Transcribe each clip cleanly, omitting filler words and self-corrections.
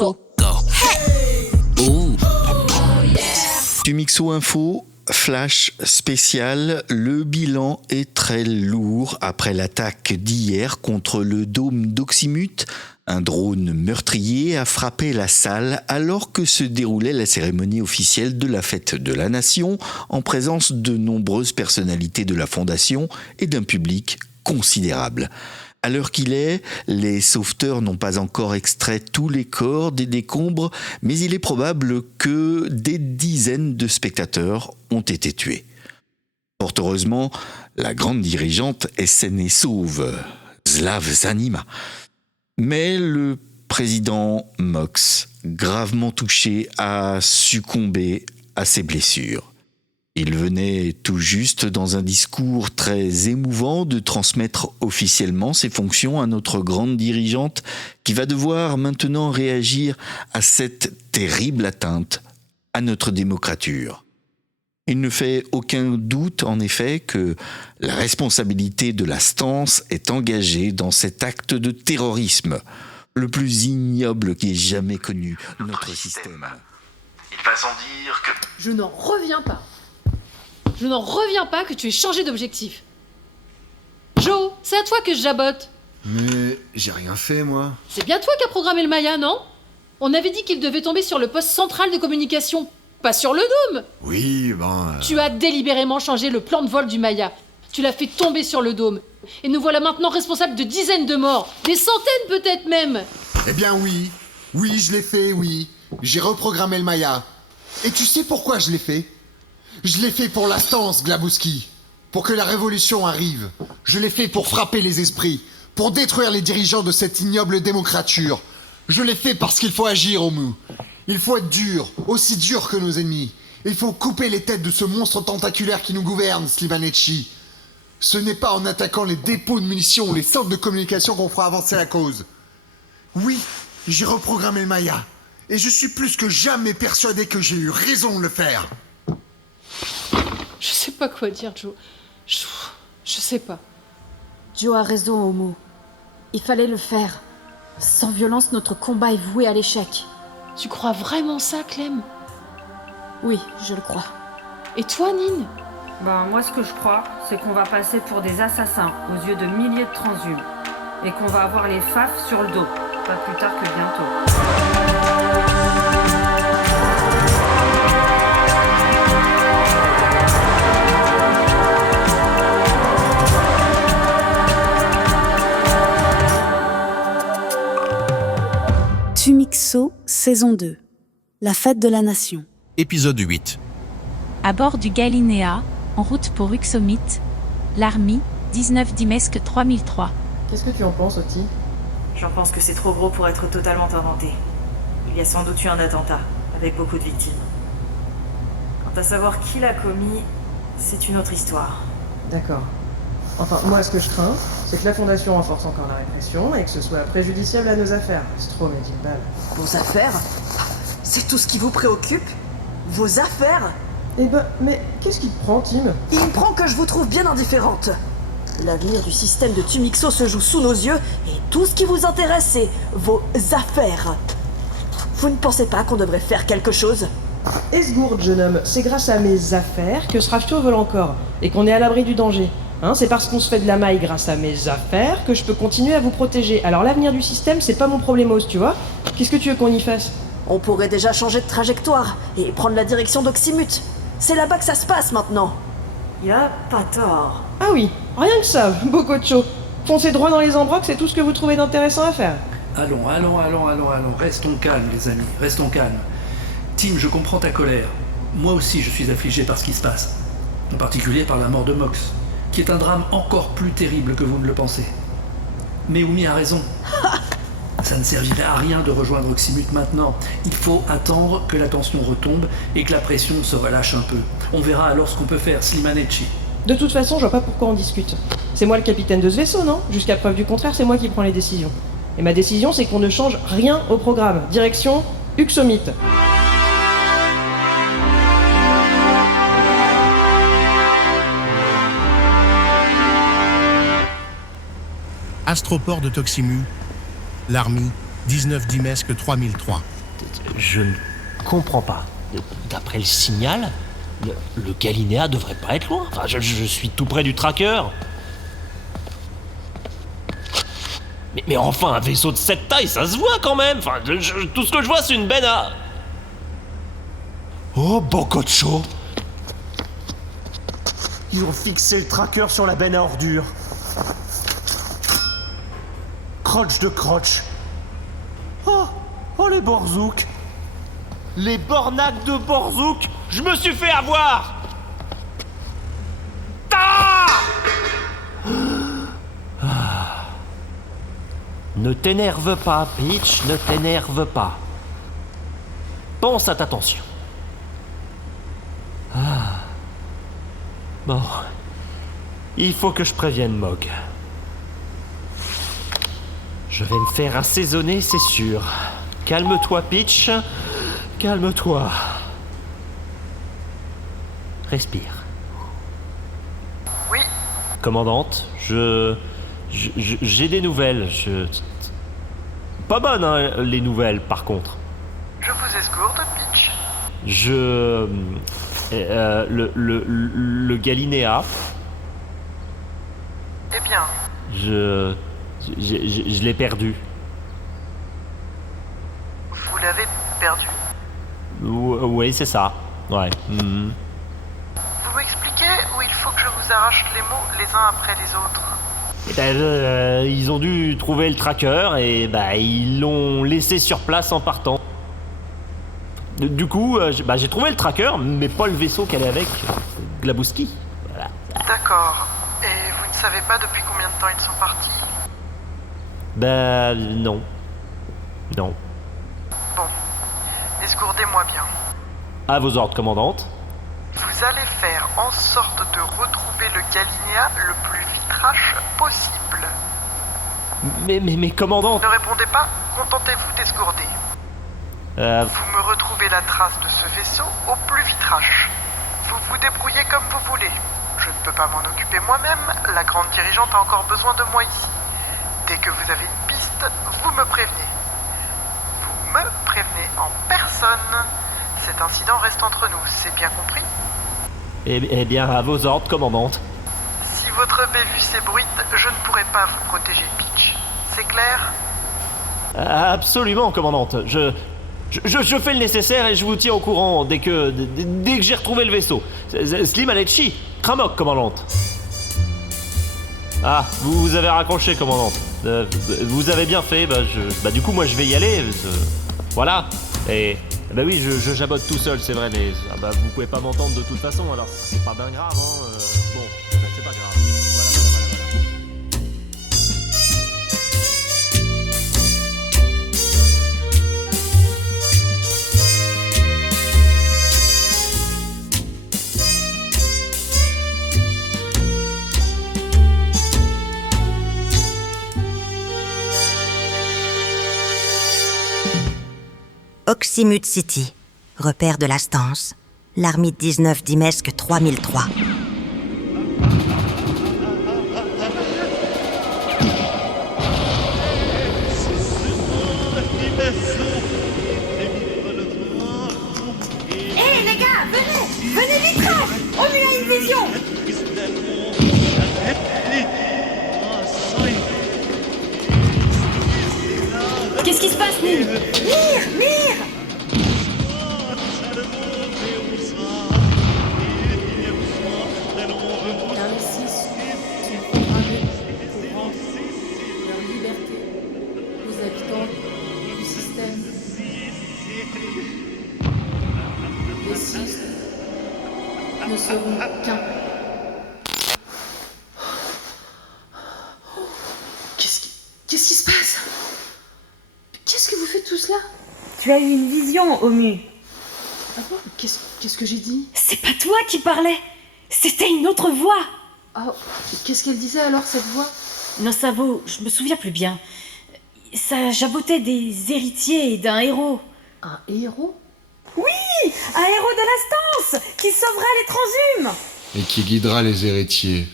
Tumixo. Tumixo Info, flash spécial, le bilan est très lourd après l'attaque d'hier contre le dôme d'Oxymute. Un drone meurtrier a frappé la salle alors que se déroulait la cérémonie officielle de la fête de la Nation en présence de nombreuses personnalités de la Fondation et d'un public considérable. À l'heure qu'il est, les sauveteurs n'ont pas encore extrait tous les corps des décombres, mais il est probable que des dizaines de spectateurs ont été tués. Fort heureusement, la grande dirigeante est saine et sauve, Slav Zanima. Mais le président Mox, gravement touché, a succombé à ses blessures. Il venait tout juste, dans un discours très émouvant, de transmettre officiellement ses fonctions à notre grande dirigeante qui va devoir maintenant réagir à cette terrible atteinte à notre démocrature. Il ne fait aucun doute, en effet, que la responsabilité de la stance est engagée dans cet acte de terrorisme, le plus ignoble qui ait jamais connu notre système. Il va sans dire que... Je n'en reviens pas. Je n'en reviens pas que tu aies changé d'objectif. Joe, c'est à toi que je jabote. Mais j'ai rien fait, moi. C'est bien toi qui as programmé le Maya, non ? On avait dit qu'il devait tomber sur le poste central de communication, pas sur le dôme. Oui, Tu as délibérément changé le plan de vol du Maya. Tu l'as fait tomber sur le dôme. Et nous voilà maintenant responsables de dizaines de morts. Des centaines peut-être même. Eh bien oui. Oui, je l'ai fait, oui. J'ai reprogrammé le Maya. Et tu sais pourquoi je l'ai fait ? Je l'ai fait pour la stance, Glabowski. Pour que la révolution arrive. Je l'ai fait pour frapper les esprits. Pour détruire les dirigeants de cette ignoble démocrature. Je l'ai fait parce qu'il faut agir, Omu. Il faut être dur, aussi dur que nos ennemis. Il faut couper les têtes de ce monstre tentaculaire qui nous gouverne, Slivanetchi. Ce n'est pas en attaquant les dépôts de munitions ou les centres de communication qu'on fera avancer la cause. Oui, j'ai reprogrammé le Maya. Et je suis plus que jamais persuadé que j'ai eu raison de le faire. Je sais pas quoi dire, Joe. Je sais pas. Joe a raison, Omu. Il fallait le faire. Sans violence, notre combat est voué à l'échec. Tu crois vraiment ça, Clem ? Oui, je le crois. Et toi, Nine ? Moi, ce que je crois, c'est qu'on va passer pour des assassins aux yeux de milliers de transhumes. Et qu'on va avoir les faf sur le dos. Pas plus tard que bientôt. Tumixo, saison 2. La fête de la Nation. Épisode 8. À bord du Galinéa, en route pour Uxomite, l'Army, 19 Dimesque 3003. Qu'est-ce que tu en penses, Oti ? J'en pense que c'est trop gros pour être totalement inventé. Il y a sans doute eu un attentat, avec beaucoup de victimes. Quant à savoir qui l'a commis, c'est une autre histoire. D'accord. Enfin, moi, ce que je crains, c'est que la Fondation renforce encore la répression et que ce soit préjudiciable à nos affaires. Strom et Dimbal. Vos affaires ? C'est tout ce qui vous préoccupe ? Vos affaires ? Eh ben, mais qu'est-ce qui te prend, Tim ? Il me prend que je vous trouve bien indifférente. L'avenir du système de Tumixo se joue sous nos yeux et tout ce qui vous intéresse, c'est vos affaires. Vous ne pensez pas qu'on devrait faire quelque chose ? Esgourde, jeune homme, c'est grâce à mes affaires que ce Rafto vole encore et qu'on est à l'abri du danger. C'est parce qu'on se fait de la maille grâce à mes affaires que je peux continuer à vous protéger. Alors l'avenir du système, c'est pas mon problémos, tu vois ? Qu'est-ce que tu veux qu'on y fasse ? On pourrait déjà changer de trajectoire et prendre la direction d'Oxymute. C'est là-bas que ça se passe maintenant. Y a pas tort. Ah oui, rien que ça, Bococho. Foncez droit dans les embrocs, c'est tout ce que vous trouvez d'intéressant à faire. Allons. Restons calmes, les amis, restons calmes. Tim, je comprends ta colère. Moi aussi, je suis affligé par ce qui se passe. En particulier par la mort de Mox, qui est un drame encore plus terrible que vous ne le pensez. Mais Oumi a raison. Ça ne servirait à rien de rejoindre Oxymute maintenant. Il faut attendre que la tension retombe et que la pression se relâche un peu. On verra alors ce qu'on peut faire, Slimanetchi. De toute façon, je vois pas pourquoi on discute. C'est moi le capitaine de ce vaisseau, non ? Jusqu'à preuve du contraire, c'est moi qui prends les décisions. Et ma décision, c'est qu'on ne change rien au programme. Direction Uxomite. Astroport de Toximu, l'Army, 19 Dimesque 3003. Je ne comprends pas. D'après le signal, le Galinéa devrait pas être loin. Enfin, je suis tout près du tracker. Mais enfin, un vaisseau de cette taille, ça se voit quand même. Enfin, tout ce que je vois, c'est une benne à... Oh, Bococho! Ils ont fixé le tracker sur la benne à ordures. Crotch de crotch. Oh, les Borzouks. Les bornacs de Borzouk. Je me suis fait avoir. Ne t'énerve pas, Peach, ne t'énerve pas. Pense à ta tension. Bon. Il faut que je prévienne Mog. Je vais me faire assaisonner, c'est sûr. Calme-toi, Peach. Calme-toi. Respire. Oui. Commandante, j'ai des nouvelles. Pas bonnes, hein, les nouvelles, par contre. Je vous escorte, Peach. Le Galinéa. Eh bien. Je l'ai perdu. Vous l'avez perdu. Oui, c'est ça. Ouais. Vous m'expliquez ou il faut que je vous arrache les mots les uns après les autres? Ils ont dû trouver le tracker et ils l'ont laissé sur place en partant. Du coup, j'ai trouvé le tracker, mais pas le vaisseau qu'elle est avec, Glabouski. Voilà. D'accord. Et vous ne savez pas depuis combien de temps ils sont partis? Non. Non. Bon. Esgourdez-moi bien. À vos ordres, commandante. Vous allez faire en sorte de retrouver le Galinéa le plus vitrache possible. Mais commandante... Ne répondez pas, contentez-vous d'esgourder. Vous me retrouvez la trace de ce vaisseau au plus vitrache. Vous vous débrouillez comme vous voulez. Je ne peux pas m'en occuper moi-même, la grande dirigeante a encore besoin de moi ici. Dès que vous avez une piste, vous me prévenez. Vous me prévenez en personne. Cet incident reste entre nous, c'est bien compris? Eh bien, à vos ordres, commandante. Si votre bévue s'ébruite, je ne pourrai pas vous protéger, Peach. C'est clair? Absolument, commandante. Je fais le nécessaire et je vous tiens au courant dès que j'ai retrouvé le vaisseau. Slim Alecci, Kramok, commandante. Ah, vous avez raccroché, commandante. Vous avez bien fait. Du coup, moi, je vais y aller. Voilà. Et oui, je jabote tout seul, c'est vrai, mais vous pouvez pas m'entendre de toute façon. Alors, c'est pas bien grave. Hein. Bon, c'est pas grave. Voilà. Oxymute City, repère de la Stance, l'Armide 19 Dimesque 3003. Hé les gars, venez vite là! On lui a une vision! Qu'est-ce qui se passe, Mire? Mire! Car les 6 sont programmés pour rendre leur liberté aux habitants du système. Les 6 ne seront qu'un. Qu'est-ce qui se passe? Qu'est-ce que vous faites tout cela? Tu as eu une vision, Omu. Ah bon? Qu'est-ce que j'ai dit? C'est pas toi qui parlais. C'était une autre voix. Oh, qu'est-ce qu'elle disait alors, cette voix? Nos cerveaux, je me souviens plus bien. Ça jabotait des héritiers et d'un héros. Un héros? Oui, un héros de la Stance qui sauvera les transhumes. Et qui guidera les héritiers.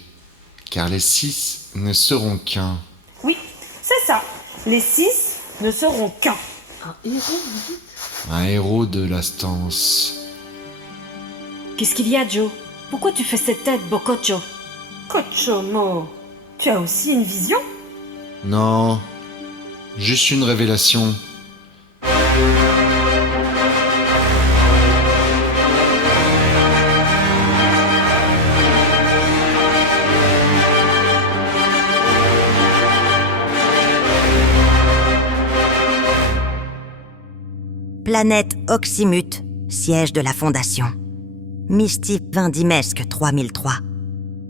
Car les 6 ne seront qu'un. Oui, c'est ça. Les 6 ne seront qu'un. Un héros, vous dites? Un héros de la stance. Qu'est-ce qu'il y a, Joe? Pourquoi tu fais cette tête, Boccaccio? Cochomo, tu as aussi une vision? Non, juste une révélation. Planète Oxymute, siège de la Fondation. Misty Vindimesque 3003.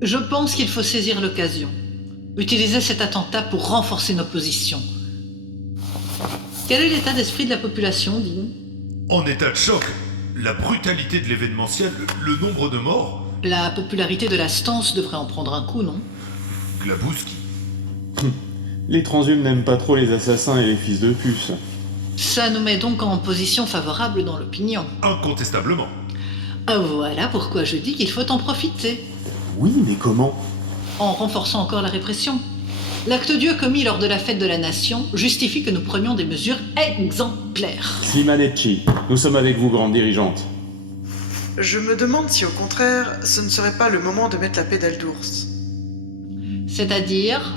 Je pense qu'il faut saisir l'occasion. Utiliser cet attentat pour renforcer nos positions. Quel est l'état d'esprit de la population, Dean? En état de choc. La brutalité de l'événementiel, le nombre de morts. La popularité de la stance devrait en prendre un coup, non? Glabouski. Les transhumes n'aiment pas trop les assassins et les fils de puce. Ça nous met donc en position favorable dans l'opinion. Incontestablement. Voilà pourquoi je dis qu'il faut en profiter. Oui, mais comment? En renforçant encore la répression. L'acte Dieu commis lors de la fête de la Nation justifie que nous prenions des mesures exemplaires. Slimanecci, nous sommes avec vous, grande dirigeante. Je me demande si au contraire, ce ne serait pas le moment de mettre la pédale d'ours. C'est-à-dire?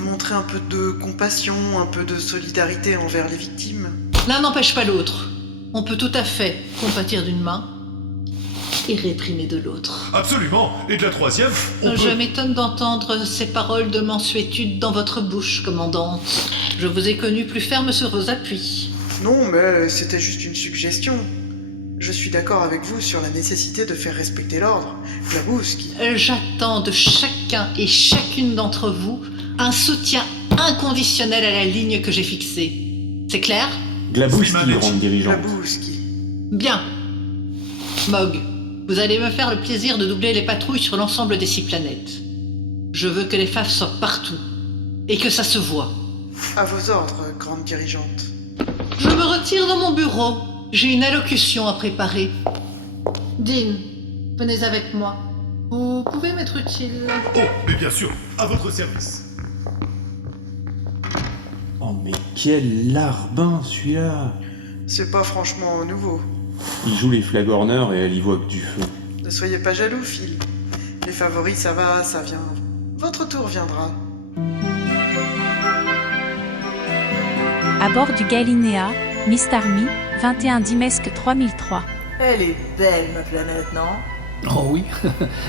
Montrer un peu de compassion, un peu de solidarité envers les victimes. L'un n'empêche pas l'autre. On peut tout à fait compatir d'une main et réprimer de l'autre. Absolument. Et de la troisième, Je m'étonne d'entendre ces paroles de mansuétude dans votre bouche, commandante. Je vous ai connu plus ferme sur vos appuis. Non, mais c'était juste une suggestion. Je suis d'accord avec vous sur la nécessité de faire respecter l'ordre. Glabouski. J'attends de chacun et chacune d'entre vous un soutien inconditionnel à la ligne que j'ai fixée. C'est clair? Glabouski, grande dirigeante. Glabouski. Bien. Mog, vous allez me faire le plaisir de doubler les patrouilles sur l'ensemble des 6 planètes. Je veux que les FAF soient partout. Et que ça se voit. À vos ordres, grande dirigeante. Je me retire dans mon bureau. J'ai une allocution à préparer. Dean, venez avec moi. Vous pouvez m'être utile. Oh, mais bien sûr, à votre service. Oh, mais quel larbin, celui-là! C'est pas franchement nouveau. Il joue les flagorneurs et elle y voit que du feu. Ne soyez pas jaloux, Phil. Les favoris, ça va, ça vient. Votre tour viendra. À bord du Galinéa, Miss Army, 21 Dimesque 3003. Elle est belle, ma planète, non? Oh oui,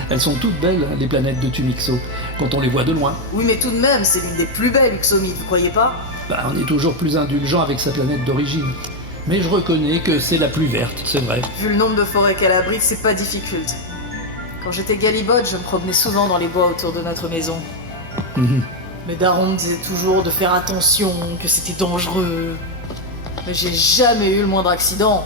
elles sont toutes belles, les planètes de Tumixo, quand on les voit de loin. Oui, mais tout de même, c'est l'une des plus belles, Uxomite, vous croyez pas? On est toujours plus indulgent avec sa planète d'origine. Mais je reconnais que c'est la plus verte, c'est vrai. Vu le nombre de forêts qu'elle abrite, c'est pas difficile. Quand j'étais galibot, je me promenais souvent dans les bois autour de notre maison. Mes darons me disaient toujours de faire attention, que c'était dangereux. Mais j'ai jamais eu le moindre accident.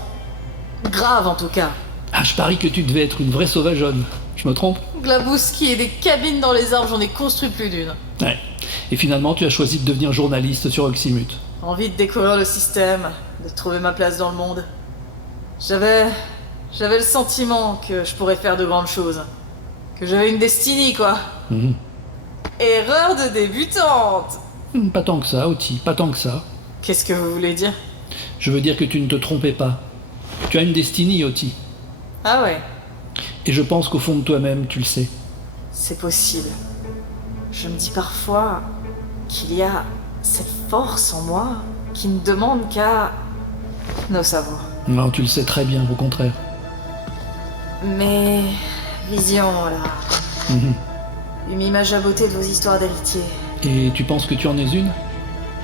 Grave, en tout cas. Ah, je parie que tu devais être une vraie sauvageonne. Je me trompe? Glabouski et des cabines dans les arbres, j'en ai construit plus d'une. Ouais. Et finalement, tu as choisi de devenir journaliste sur Oxymute. Envie de découvrir le système, de trouver ma place dans le monde. J'avais le sentiment que je pourrais faire de grandes choses. Que j'avais une destinée, quoi. Erreur de débutante. Pas tant que ça, Oti, pas tant que ça. Qu'est-ce que vous voulez dire? Je veux dire que tu ne te trompais pas. Tu as une destinée, Oti. Ah ouais. Et je pense qu'au fond de toi-même, tu le sais. C'est possible. Je me dis parfois qu'il y a cette force en moi qui ne demande qu'à nous savoir. Non, tu le sais très bien, au contraire. Mais... vision, là. Une image jabotée de vos histoires d'amitié. Et tu penses que tu en es une?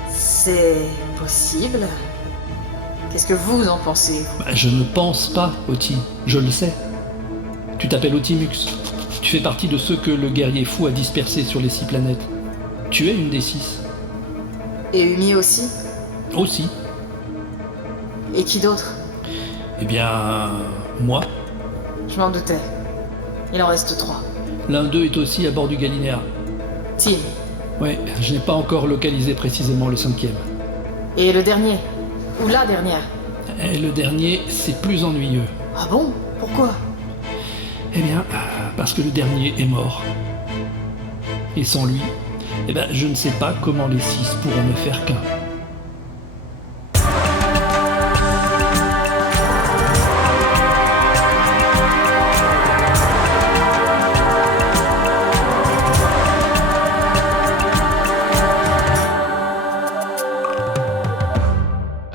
C'est possible. Qu'est-ce que vous en pensez? Je ne pense pas, Oti. Je le sais. Tu t'appelles Otimux. Tu fais partie de ceux que le guerrier fou a dispersés sur les 6 planètes. Tu es une des 6. Et Umi aussi? Aussi. Et qui d'autre? Eh bien... moi. Je m'en doutais. Il en reste 3. L'un d'eux est aussi à bord du Galinéa. Tim. Ouais, je n'ai pas encore localisé précisément le 5e. Et le dernier? Ou la dernière? Et le dernier, c'est plus ennuyeux. Ah bon? Pourquoi? Eh bien, parce que le dernier est mort. Et sans lui, je ne sais pas comment les 6 pourront ne faire qu'un.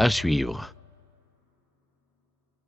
À suivre.